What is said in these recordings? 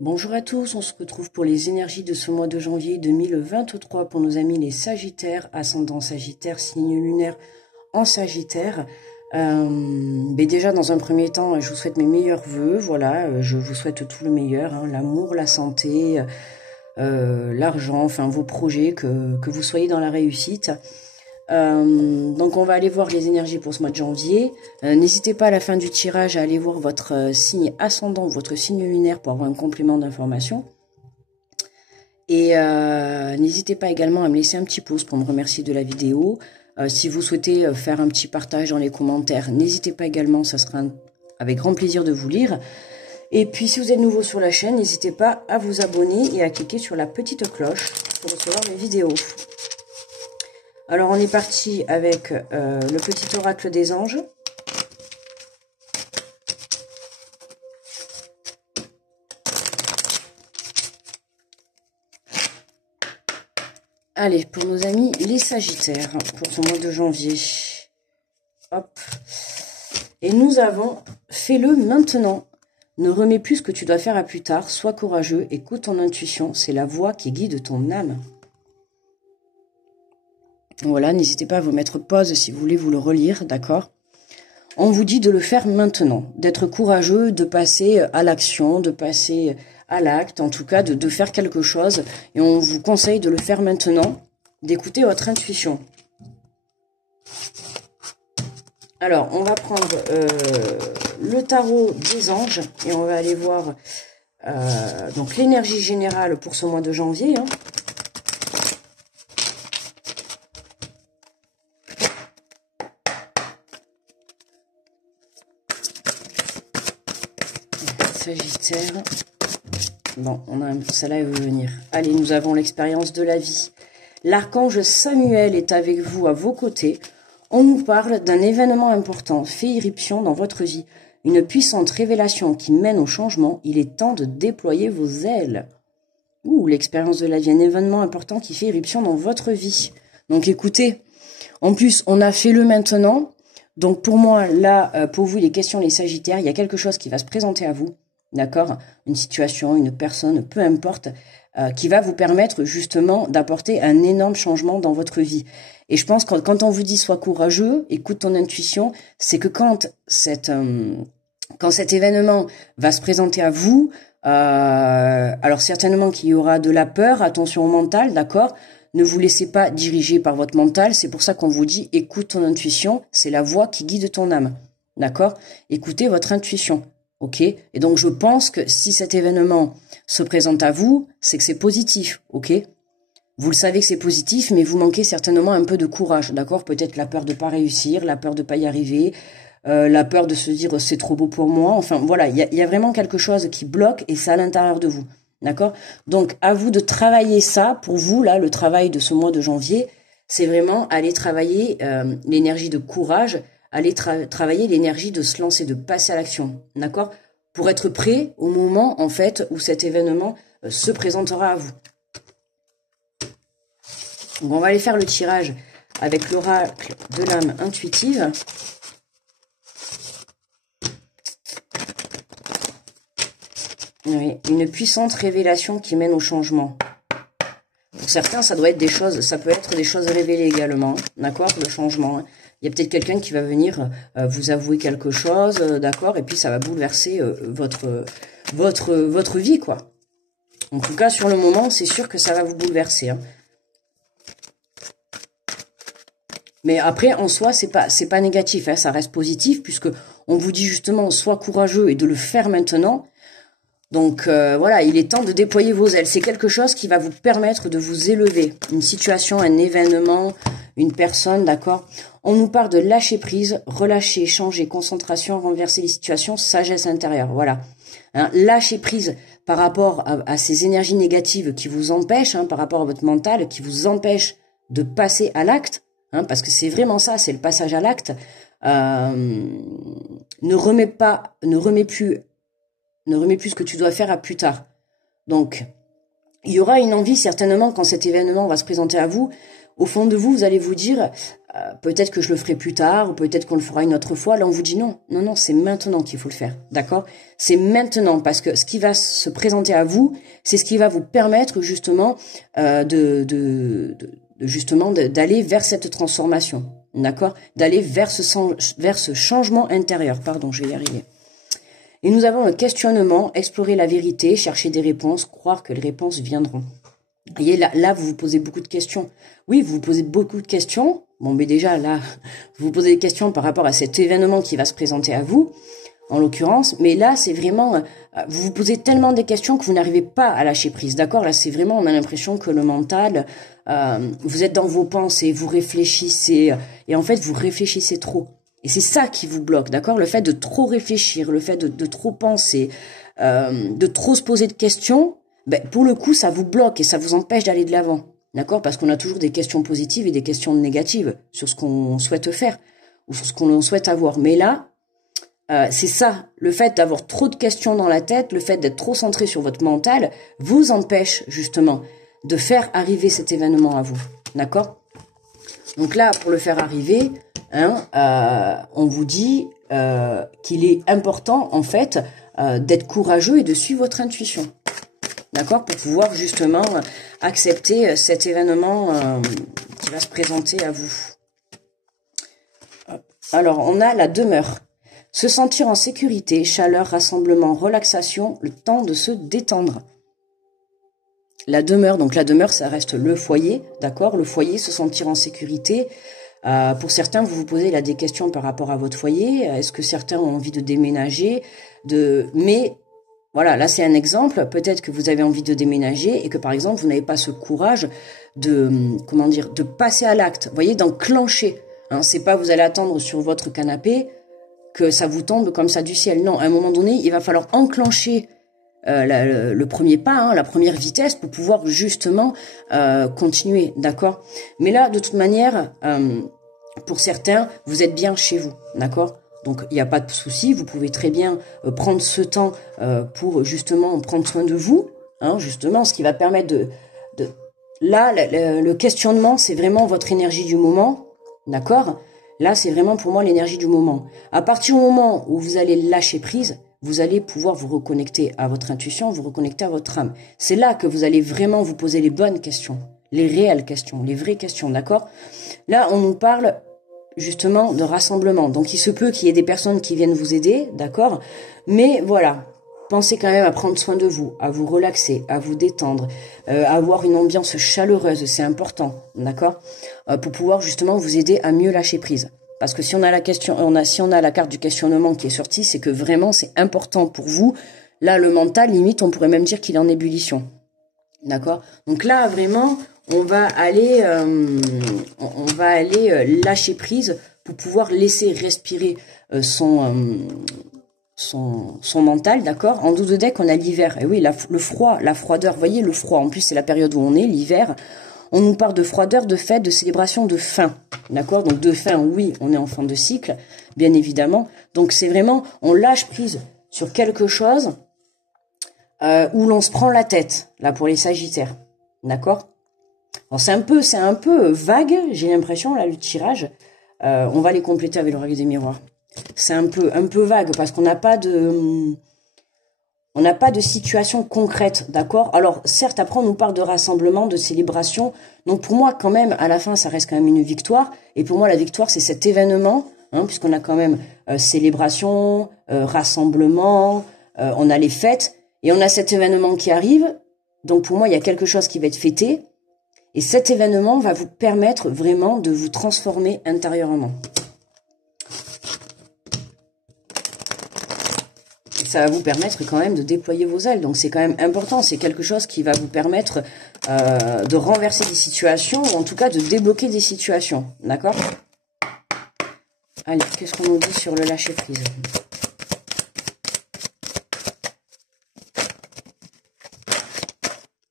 Bonjour à tous, on se retrouve pour les énergies de ce mois de janvier 2023 pour nos amis les Sagittaires, ascendant Sagittaire, signe lunaire en Sagittaire. Mais déjà dans un premier temps, je vous souhaite mes meilleurs vœux, voilà, je vous souhaite tout le meilleur, hein, l'amour, la santé, l'argent, enfin vos projets, que vous soyez dans la réussite. Donc on va aller voir les énergies pour ce mois de janvier. N'hésitez pas à la fin du tirage à aller voir votre signe ascendant, votre signe lunaire pour avoir un complément d'information. Et n'hésitez pas également à me laisser un petit pouce pour me remercier de la vidéo. Si vous souhaitez faire un petit partage dans les commentaires, n'hésitez pas également, ça sera avec grand plaisir de vous lire. Et puis si vous êtes nouveau sur la chaîne, n'hésitez pas à vous abonner et à cliquer sur la petite cloche pour recevoir mes vidéos. Alors on est parti avec le petit oracle des anges. Allez, pour nos amis les Sagittaires, pour ce mois de janvier. Hop. Et nous avons « Fais-le maintenant ». Ne remets plus ce que tu dois faire à plus tard. Sois courageux, écoute ton intuition. C'est la voix qui guide ton âme. Voilà, n'hésitez pas à vous mettre pause si vous voulez vous le relire, d'accord? On vous dit de le faire maintenant, d'être courageux, de passer à l'action, de passer à l'acte, en tout cas de faire quelque chose. Et on vous conseille de le faire maintenant, d'écouter votre intuition. Alors, on va prendre le tarot des anges et on va aller voir donc l'énergie générale pour ce mois de janvier, hein. Sagittaire. Bon, celle-là, elle veut venir. Allez, nous avons l'expérience de la vie. L'archange Samuel est avec vous, à vos côtés. On nous parle d'un événement important, fait irruption dans votre vie. Une puissante révélation qui mène au changement. Il est temps de déployer vos ailes. Ouh, l'expérience de la vie, un événement important qui fait irruption dans votre vie. Donc écoutez, en plus, on a fait le maintenant. Donc pour moi, là, pour vous, les questions, les Sagittaires, il y a quelque chose qui va se présenter à vous. D'accord? Une situation, une personne, peu importe, qui va vous permettre justement d'apporter un énorme changement dans votre vie. Et je pense que quand on vous dit sois courageux, écoute ton intuition, c'est que quand cet événement va se présenter à vous, alors certainement qu'il y aura de la peur, attention au mental, d'accord? Ne vous laissez pas diriger par votre mental, c'est pour ça qu'on vous dit écoute ton intuition, c'est la voix qui guide ton âme, d'accord? Écoutez votre intuition. Ok, et donc je pense que si cet événement se présente à vous, c'est que c'est positif, ok? Vous le savez que c'est positif, mais vous manquez certainement un peu de courage, d'accord? Peut-être la peur de pas réussir, la peur de pas y arriver, la peur de se dire c'est trop beau pour moi. Enfin voilà, il y a vraiment quelque chose qui bloque et c'est à l'intérieur de vous, d'accord? Donc à vous de travailler ça. Pour vous là, le travail de ce mois de janvier, c'est vraiment aller travailler l'énergie de courage. Aller travailler l'énergie de se lancer, de passer à l'action, d'accord? Pour être prêt au moment, en fait, où cet événement se présentera à vous. Donc, on va aller faire le tirage avec l'oracle de l'âme intuitive. Oui, une puissante révélation qui mène au changement. Pour certains, ça doit être des choses, ça peut être des choses révélées également, d'accord? Le changement. Il y a peut-être quelqu'un qui va venir vous avouer quelque chose, d'accord? Et puis ça va bouleverser votre vie, quoi. En tout cas, sur le moment, c'est sûr que ça va vous bouleverser, hein. Mais après, en soi, c'est pas négatif, hein, ça reste positif, puisque on vous dit justement, sois courageux et de le faire maintenant. Donc voilà, il est temps de déployer vos ailes. C'est quelque chose qui va vous permettre de vous élever. Une situation, un événement, une personne, d'accord? On nous parle de lâcher prise, relâcher, changer, concentration, renverser les situations, sagesse intérieure. Voilà. Hein, lâcher prise par rapport à ces énergies négatives qui vous empêchent, hein, par rapport à votre mental, qui vous empêchent de passer à l'acte. Hein, parce que c'est vraiment ça, c'est le passage à l'acte. Ne remets plus ce que tu dois faire à plus tard. Donc, il y aura une envie certainement quand cet événement va se présenter à vous, au fond de vous, vous allez vous dire, peut-être que je le ferai plus tard, ou peut-être qu'on le fera une autre fois. Là, on vous dit non, non, non, c'est maintenant qu'il faut le faire, d'accord? C'est maintenant, parce que ce qui va se présenter à vous, c'est ce qui va vous permettre justement justement d'aller vers cette transformation, d'accord? D'aller vers ce changement intérieur, pardon, je vais y arriver. Et nous avons un questionnement, explorer la vérité, chercher des réponses, croire que les réponses viendront. Vous voyez, là, vous vous posez beaucoup de questions. Oui, vous vous posez beaucoup de questions. Bon, mais déjà, là, vous vous posez des questions par rapport à cet événement qui va se présenter à vous, en l'occurrence. Mais là, c'est vraiment, vous vous posez tellement des questions que vous n'arrivez pas à lâcher prise. D'accord? Là, c'est vraiment, on a l'impression que le mental, vous êtes dans vos pensées, vous réfléchissez, et en fait, vous réfléchissez trop. Et c'est ça qui vous bloque, d'accord? Le fait de trop réfléchir, le fait de trop penser, de trop se poser de questions, ben, pour le coup, ça vous bloque et ça vous empêche d'aller de l'avant, d'accord? Parce qu'on a toujours des questions positives et des questions négatives sur ce qu'on souhaite faire ou sur ce qu'on souhaite avoir. Mais là, c'est ça, le fait d'avoir trop de questions dans la tête, le fait d'être trop centré sur votre mental, vous empêche justement de faire arriver cet événement à vous, d'accord? Donc là, pour le faire arriver, on vous dit qu'il est important, en fait, d'être courageux et de suivre votre intuition. D'accord? Pour pouvoir justement accepter cet événement qui va se présenter à vous. Alors, on a la demeure. Se sentir en sécurité, chaleur, rassemblement, relaxation, le temps de se détendre. La demeure, donc la demeure, ça reste le foyer, d'accord? Le foyer, se sentir en sécurité. Pour certains, vous vous posez là des questions par rapport à votre foyer. Est-ce que certains ont envie de déménager? Mais voilà, là c'est un exemple. Peut-être que vous avez envie de déménager et que par exemple vous n'avez pas ce courage de passer à l'acte. Vous voyez, d'enclencher. C'est pas vous allez attendre sur votre canapé que ça vous tombe comme ça du ciel. Non, à un moment donné, il va falloir enclencher le premier pas, la première vitesse pour pouvoir justement continuer, d'accord? Mais là, de toute manière, pour certains, vous êtes bien chez vous, d'accord? Donc, il n'y a pas de souci, vous pouvez très bien prendre ce temps pour justement prendre soin de vous, justement, ce qui va permettre Là, le questionnement, c'est vraiment votre énergie du moment, d'accord? Là, c'est vraiment pour moi l'énergie du moment. À partir du moment où vous allez lâcher prise, vous allez pouvoir vous reconnecter à votre intuition, vous reconnecter à votre âme. C'est là que vous allez vraiment vous poser les bonnes questions, les réelles questions, les vraies questions, d'accord? Là, on nous parle justement de rassemblement. Donc, il se peut qu'il y ait des personnes qui viennent vous aider, d'accord? Mais voilà, pensez quand même à prendre soin de vous, à vous relaxer, à vous détendre, à avoir une ambiance chaleureuse, c'est important, d'accord? Pour pouvoir justement vous aider à mieux lâcher prise. Parce que si on a si on a la carte du questionnement qui est sortie, c'est que vraiment c'est important pour vous. Là, le mental, limite, on pourrait même dire qu'il est en ébullition. D'accord? Donc là, vraiment, on va aller lâcher prise pour pouvoir laisser respirer son mental, d'accord? En 12 de deck, on a l'hiver. Et oui, le froid, la froideur. Vous voyez, le froid. En plus, c'est la période où on est, l'hiver. On nous parle de froideur, de fête, de célébration, de fin. D'accord? Donc, de fin, oui, on est en fin de cycle, bien évidemment. Donc, c'est vraiment, on lâche prise sur quelque chose où l'on se prend la tête, là, pour les Sagittaires. D'accord? Alors, c'est un peu vague, j'ai l'impression, là, le tirage. On va les compléter avec le règle des miroirs. C'est un peu vague, parce qu'on n'a pas de situation concrète, d'accord? Alors, certes, après, on nous parle de rassemblement, de célébration. Donc, pour moi, quand même, à la fin, ça reste quand même une victoire. Et pour moi, la victoire, c'est cet événement, puisqu'on a quand même célébration, rassemblement, on a les fêtes, et on a cet événement qui arrive. Donc, pour moi, il y a quelque chose qui va être fêté. Et cet événement va vous permettre vraiment de vous transformer intérieurement. Ça va vous permettre quand même de déployer vos ailes. Donc, c'est quand même important. C'est quelque chose qui va vous permettre de renverser des situations ou en tout cas de débloquer des situations. D'accord? Allez, qu'est-ce qu'on nous dit sur le lâcher-prise?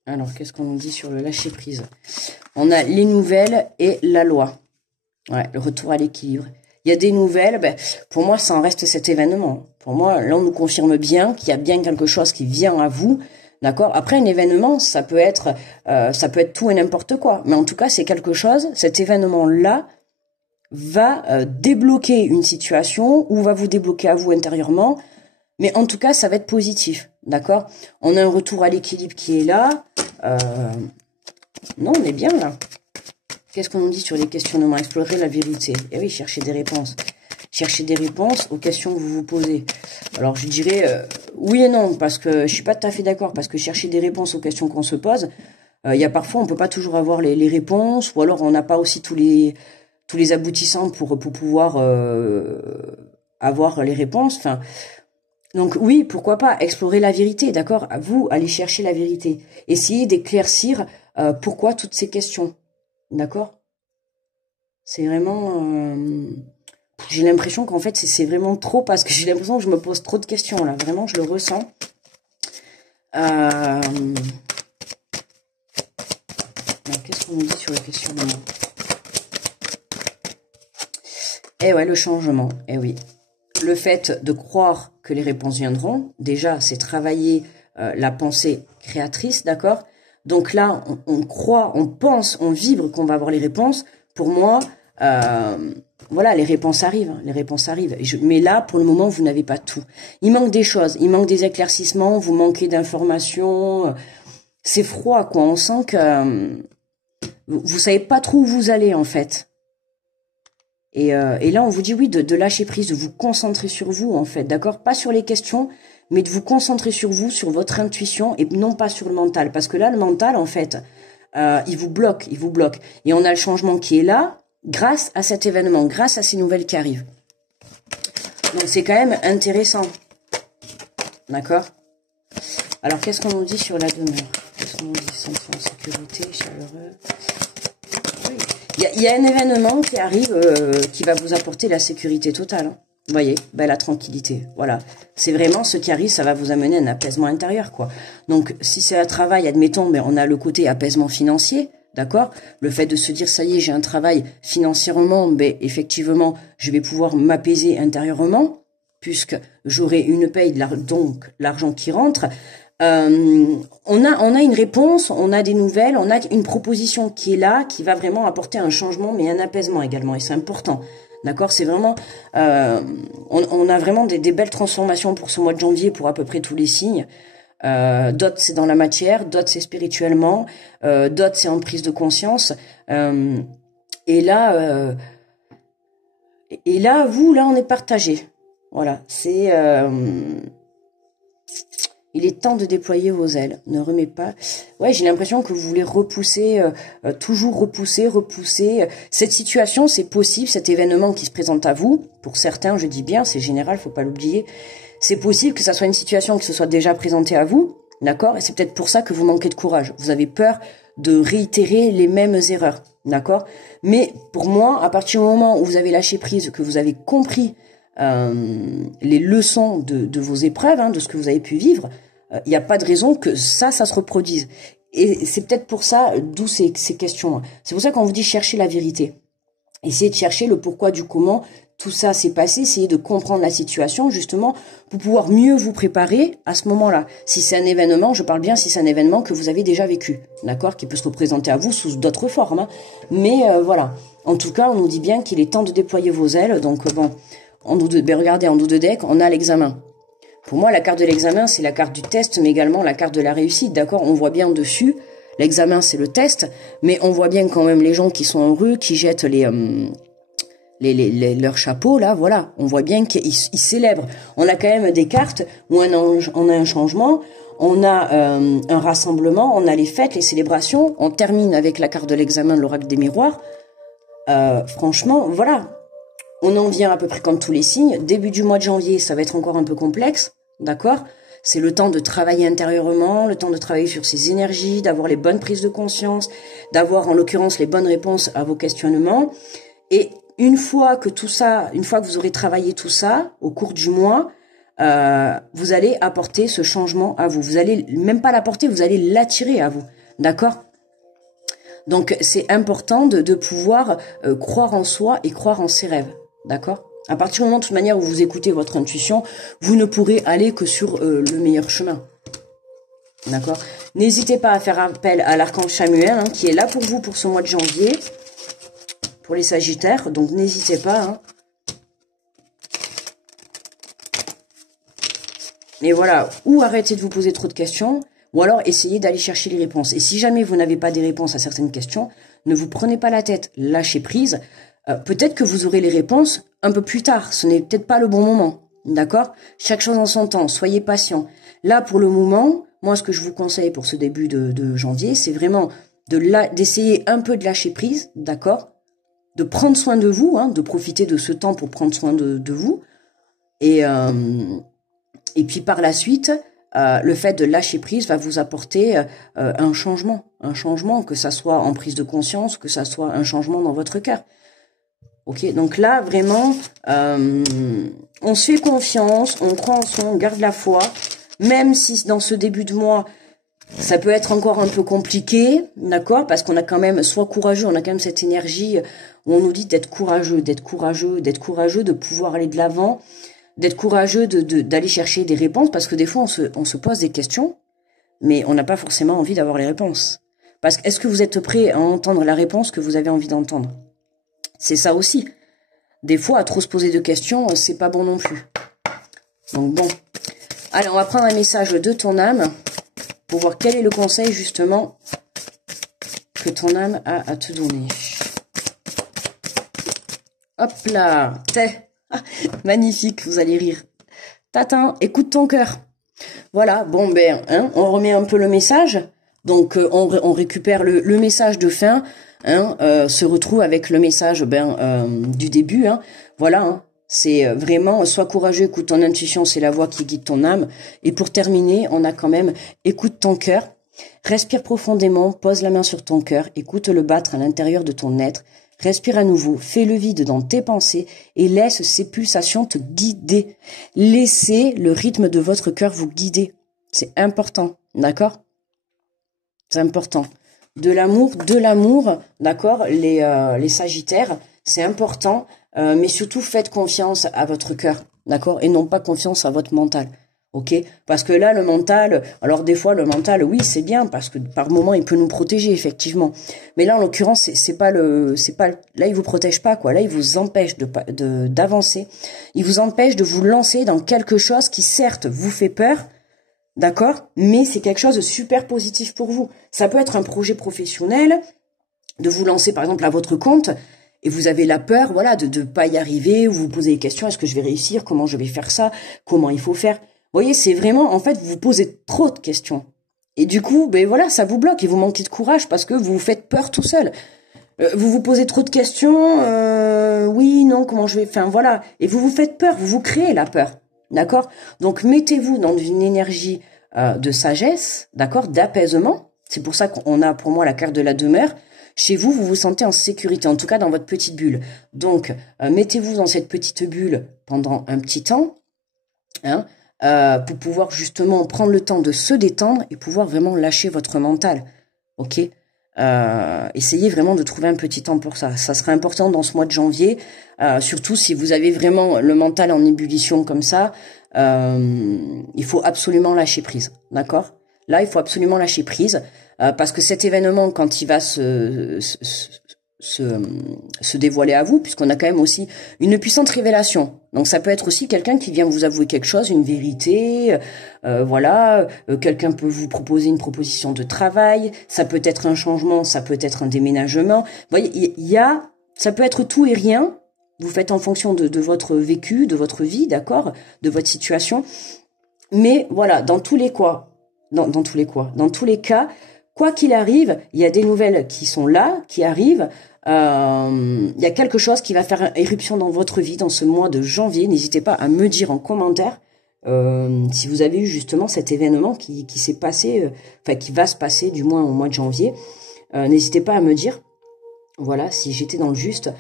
Alors, qu'est-ce qu'on nous dit sur le lâcher-prise? On a les nouvelles et la loi. Ouais, le retour à l'équilibre. Il y a des nouvelles, pour moi, ça en reste cet événement. Pour moi, là, on nous confirme bien qu'il y a bien quelque chose qui vient à vous, D'accord? Après, un événement, ça peut être tout et n'importe quoi. Mais en tout cas, c'est quelque chose, cet événement-là va débloquer une situation ou va vous débloquer à vous intérieurement. Mais en tout cas, ça va être positif. D'accord? On a un retour à l'équilibre qui est là. Non, on est bien là. Qu'est-ce qu'on nous dit sur les questionnements? Explorer la vérité. Eh oui, chercher des réponses. Chercher des réponses aux questions que vous vous posez. Alors, je dirais oui et non, parce que je suis pas tout à fait d'accord, parce que chercher des réponses aux questions qu'on se pose, il y a parfois, on peut pas toujours avoir les réponses, ou alors on n'a pas aussi tous les aboutissants pour pouvoir avoir les réponses. Enfin, donc oui, pourquoi pas explorer la vérité, d'accord? À vous, allez chercher la vérité. Essayez d'éclaircir pourquoi toutes ces questions, d'accord? C'est vraiment... j'ai l'impression qu'en fait, c'est vraiment trop, parce que j'ai l'impression que je me pose trop de questions, là. Vraiment, je le ressens. Qu'est-ce qu'on nous dit sur le questionnement? Eh ouais, le changement, eh oui. Le fait de croire que les réponses viendront, déjà, c'est travailler la pensée créatrice, d'accord? Donc là, on croit, on pense, on vibre qu'on va avoir les réponses. Pour moi, voilà, les réponses arrivent, les réponses arrivent. Mais là, pour le moment, vous n'avez pas tout. Il manque des choses, il manque des éclaircissements, vous manquez d'informations. C'est froid, quoi. On sent que vous savez pas trop où vous allez, en fait. Et là, on vous dit, oui, de lâcher prise, de vous concentrer sur vous, en fait, d'accord? Pas sur les questions, mais de vous concentrer sur vous, sur votre intuition, et non pas sur le mental. Parce que là, le mental, en fait, il vous bloque, il vous bloque. Et on a le changement qui est là, grâce à cet événement, grâce à ces nouvelles qui arrivent. Donc, c'est quand même intéressant. D'accord? Alors, qu'est-ce qu'on nous dit sur la demeure? Qu'est-ce qu'on nous dit? Sens en sécurité, chaleureux. Oui. Il y a un événement qui arrive qui va vous apporter la sécurité totale. Hein. Vous voyez, ben, la tranquillité. Voilà. C'est vraiment ce qui arrive, ça va vous amener un apaisement intérieur, quoi. Donc, si c'est un travail, admettons, ben, on a le côté apaisement financier. D'accord? Le fait de se dire, ça y est, j'ai un travail financièrement, ben, effectivement, je vais pouvoir m'apaiser intérieurement, puisque j'aurai une paye, donc l'argent qui rentre. On a une réponse, on a des nouvelles, on a une proposition qui est là, qui va vraiment apporter un changement, mais un apaisement également, et c'est important. D'accord? C'est vraiment... on a vraiment des belles transformations pour ce mois de janvier, pour à peu près tous les signes. D'autres c'est dans la matière, d'autres c'est spirituellement, d'autres c'est en prise de conscience. Et là, vous, là, on est partagé. Voilà, c'est... il est temps de déployer vos ailes. Ne remets pas... Ouais, j'ai l'impression que vous voulez repousser, toujours repousser. Cette situation, c'est possible, cet événement qui se présente à vous. Pour certains, je dis bien, c'est général, faut pas l'oublier. C'est possible que ça soit une situation qui se soit déjà présentée à vous, d'accord? Et c'est peut-être pour ça que vous manquez de courage. Vous avez peur de réitérer les mêmes erreurs, d'accord? Mais pour moi, à partir du moment où vous avez lâché prise, que vous avez compris les leçons de vos épreuves, hein, de ce que vous avez pu vivre, il n'y a pas de raison que ça se reproduise. Et c'est peut-être pour ça, d'où ces questions. C'est pour ça qu'on vous dit chercher la vérité. Essayez de chercher le pourquoi du comment tout ça s'est passé, essayez de comprendre la situation, justement, pour pouvoir mieux vous préparer à ce moment-là. Si c'est un événement, je parle bien si c'est un événement que vous avez déjà vécu, d'accord, qui peut se représenter à vous sous d'autres formes. Hein. Mais voilà, en tout cas, on nous dit bien qu'il est temps de déployer vos ailes. Donc bon, regardez, en dos de deck, on a l'examen. Pour moi, la carte de l'examen, c'est la carte du test, mais également la carte de la réussite, d'accord? On voit bien dessus, l'examen, c'est le test, mais on voit bien quand même les gens qui sont heureux, qui jettent leurs chapeaux, là, voilà. On voit bien qu'ils célèbrent. On a quand même des cartes où on a un changement, on a un rassemblement, on a les fêtes, les célébrations, on termine avec la carte de l'examen de l'oracle des miroirs. Franchement, voilà. On en vient à peu près comme tous les signes. Début du mois de janvier, ça va être encore un peu complexe, d'accord? C'est le temps de travailler intérieurement, le temps de travailler sur ses énergies, d'avoir les bonnes prises de conscience, d'avoir en l'occurrence les bonnes réponses à vos questionnements. Et une fois que vous aurez travaillé tout ça au cours du mois, vous allez apporter ce changement à vous. Vous allez même pas l'apporter, vous allez l'attirer à vous, d'accord? Donc c'est important de pouvoir croire en soi et croire en ses rêves. D'accord? À partir du moment, de toute manière, où vous écoutez votre intuition, vous ne pourrez aller que sur le meilleur chemin. D'accord? N'hésitez pas à faire appel à l'archange Chamuel, hein, qui est là pour vous pour ce mois de janvier, pour les Sagittaires. Donc, n'hésitez pas. Hein. Et voilà, ou arrêtez de vous poser trop de questions, ou alors essayez d'aller chercher les réponses. Et si jamais vous n'avez pas des réponses à certaines questions, ne vous prenez pas la tête, lâchez prise. Peut-être que vous aurez les réponses un peu plus tard, ce n'est peut-être pas le bon moment. D'accord? Chaque chose en son temps, soyez patient. Là, pour le moment, moi, ce que je vous conseille pour ce début de janvier, c'est vraiment d'essayer un peu de lâcher prise, d'accord? De prendre soin de vous, hein, de profiter de ce temps pour prendre soin de vous. Et puis par la suite, le fait de lâcher prise va vous apporter un changement, que ça soit en prise de conscience, que ça soit un changement dans votre cœur. Ok, donc là, vraiment, on se fait confiance, on croit en soi, on garde la foi, même si dans ce début de mois, ça peut être encore un peu compliqué, d'accord, parce qu'on a quand même, soit courageux, on a quand même cette énergie où on nous dit d'être courageux, de pouvoir aller de l'avant, d'être courageux, d'aller chercher des réponses, parce que des fois, on se pose des questions, mais on n'a pas forcément envie d'avoir les réponses. Parce que, est-ce que vous êtes prêt à entendre la réponse que vous avez envie d'entendre? C'est ça aussi. Des fois, à trop se poser de questions, c'est pas bon non plus. Donc bon. Allez, on va prendre un message de ton âme pour voir quel est le conseil, justement, que ton âme a à te donner. Hop là. Magnifique, vous allez rire. Tatin, écoute ton cœur. Voilà, bon ben, hein, on remet un peu le message. Donc, on récupère le message de fin. Hein, se retrouve avec le message du début. Hein. Voilà, hein, c'est vraiment, sois courageux, écoute ton intuition, c'est la voix qui guide ton âme. Et pour terminer, on a quand même, écoute ton cœur, respire profondément, pose la main sur ton cœur, écoute-le battre à l'intérieur de ton être, respire à nouveau, fais le vide dans tes pensées et laisse ces pulsations te guider. Laissez le rythme de votre cœur vous guider. C'est important, d'accord? C'est important. De l'amour, d'accord, les Sagittaires, c'est important, mais surtout faites confiance à votre cœur, d'accord, et non pas confiance à votre mental, ok? Parce que là, le mental, alors des fois, le mental, oui, c'est bien, parce que par moment, il peut nous protéger, effectivement. Mais là, en l'occurrence, là, il vous protège pas, quoi. Là, il vous empêche d'avancer. Il vous empêche de vous lancer dans quelque chose qui, certes, vous fait peur, d'accord? Mais c'est quelque chose de super positif pour vous. Ça peut être un projet professionnel, de vous lancer par exemple à votre compte, et vous avez la peur, voilà, de ne pas y arriver, ou vous vous posez des questions, est-ce que je vais réussir? Comment je vais faire ça? Comment il faut faire? Vous voyez, c'est vraiment, en fait, vous vous posez trop de questions. Et du coup, ben voilà, ça vous bloque, et vous manquez de courage parce que vous vous faites peur tout seul. Vous vous posez trop de questions, oui, non, comment je vais... Enfin, voilà, et vous vous faites peur, vous vous créez la peur. D'accord? Donc, mettez-vous dans une énergie de sagesse, d'accord? D'apaisement. C'est pour ça qu'on a, pour moi, la carte de la demeure. Chez vous, vous vous sentez en sécurité, en tout cas dans votre petite bulle. Donc, mettez-vous dans cette petite bulle pendant un petit temps, hein, pour pouvoir justement prendre le temps de se détendre et pouvoir vraiment lâcher votre mental. Ok? Essayez vraiment de trouver un petit temps pour ça. Ça sera important dans ce mois de janvier, surtout si vous avez vraiment le mental en ébullition comme ça. Il faut absolument lâcher prise, d'accord? Là, il faut absolument lâcher prise, parce que cet événement, quand il va se dévoiler à vous, puisqu'on a quand même aussi une puissante révélation. Donc ça peut être aussi quelqu'un qui vient vous avouer quelque chose, une vérité, voilà, quelqu'un peut vous proposer une proposition de travail, ça peut être un changement, ça peut être un déménagement. Vous voyez, ça peut être tout et rien, vous faites en fonction de votre vécu, de votre vie, d'accord, de votre situation. Mais voilà, dans tous les cas, quoi qu'il arrive, il y a des nouvelles qui sont là, qui arrivent. Il y a quelque chose qui va faire éruption dans votre vie dans ce mois de janvier. N'hésitez pas à me dire en commentaire si vous avez eu justement cet événement qui s'est passé, qui va se passer du moins au mois de janvier. N'hésitez pas à me dire, voilà, si j'étais dans le juste.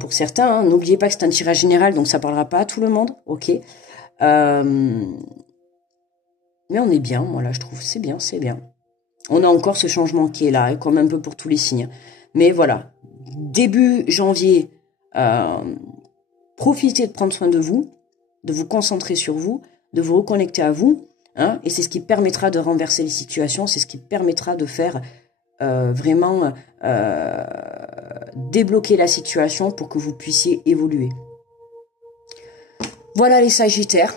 Pour certains, hein, n'oubliez pas que c'est un tirage général, donc ça parlera pas à tout le monde, ok. Mais on est bien, voilà, je trouve, c'est bien. On a encore ce changement qui est là, comme un peu pour tous les signes. Mais voilà, début janvier, profitez de prendre soin de vous concentrer sur vous, de vous reconnecter à vous. Hein, et c'est ce qui permettra de renverser les situations, c'est ce qui permettra de faire vraiment débloquer la situation pour que vous puissiez évoluer. Voilà les Sagittaires.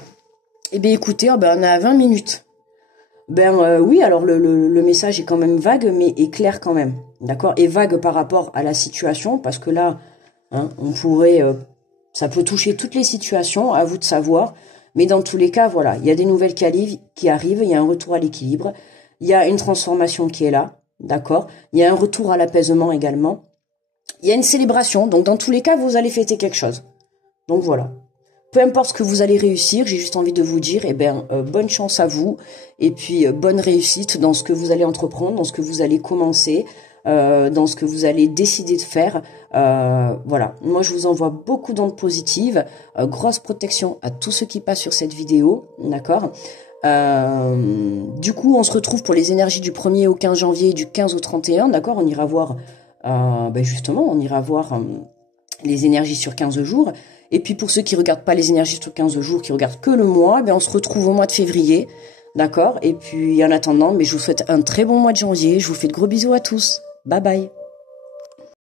Eh bien écoutez, on est à 20 minutes. Oui, alors le message est quand même vague, mais est clair quand même. D'accord? Et vague par rapport à la situation, parce que là, hein, on pourrait... ça peut toucher toutes les situations, à vous de savoir. Mais dans tous les cas, voilà, il y a des nouvelles qui arrivent, il y a un retour à l'équilibre, il y a une transformation qui est là, d'accord? Il y a un retour à l'apaisement également. Il y a une célébration, donc dans tous les cas, vous allez fêter quelque chose. Donc voilà. Peu importe ce que vous allez réussir, j'ai juste envie de vous dire, bonne chance à vous, et puis bonne réussite dans ce que vous allez entreprendre, dans ce que vous allez commencer, dans ce que vous allez décider de faire. Voilà, moi je vous envoie beaucoup d'ondes positives, grosse protection à tous ceux qui passent sur cette vidéo, d'accord. Du coup, on se retrouve pour les énergies du 1er au 15 janvier et du 15 au 31, d'accord. On ira voir, justement, on ira voir les énergies sur 15 jours. Et puis pour ceux qui regardent pas les énergies sur 15 jours, qui regardent que le mois, on se retrouve au mois de février, d'accord. Et puis en attendant, je vous souhaite un très bon mois de janvier. Je vous fais de gros bisous à tous. Bye bye.